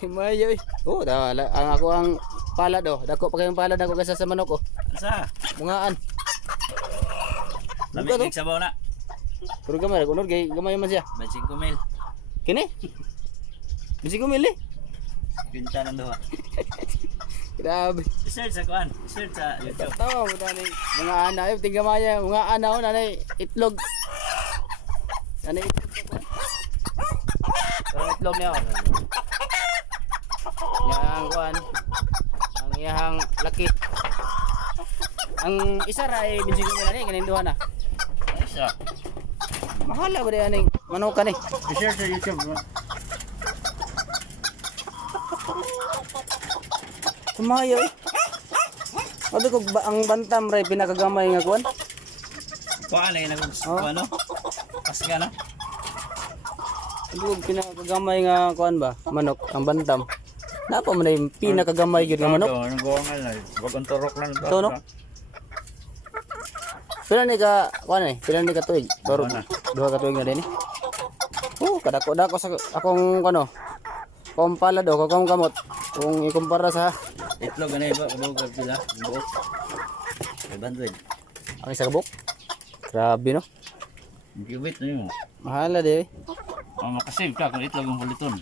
Mayo eh. Oh, ang ako ang palad oh. Dako pa kayong palad ako kaysa sa manok oh. Asa? Mungaan. Lamig sa sabaw na. Pero gamay unod kay gamay man siya. 25 mil. Kini? Bisi ko mili. Pinta ng duha. Grabe. I-search sa kuan. I-search sa YouTube. Tawa mo tani mga ana ay tingga maya mga ana oh nanay itlog. Nanay itlog ko. Pero itlog niya oh. Yang kuan. Ang iyang laki. Ang isa ra ay binsi ko nila ni kanin duha na. Isa. Mahala ba diyan ning manukan ni? I-search sa YouTube. Kumayo eh. Ano ko ang bantam ray pinakagamay nga kuan? Kuan lagi na Oh. ano? Paska na. Ano ko pinakagamay nga kuan ba? Manok ang bantam. Napa man yung pinakagamay gyud nga manok? Ano gongal na. Wag ang turok lang. Ito no? Pila ni ka kuan eh? Pila ni ka tuig? Toro Duha na. duha ka tuig na din eh. Oh, kadako-dako sa akong ano. Kumpala do kung kamot. Kung ikumpara sa Itlog ano iba? Kabog pila. Buok. 500. ang isa ka buok. Grabe no. Gibit na yun. Mahala di eh. Makasave ka kung itlog ang buliton.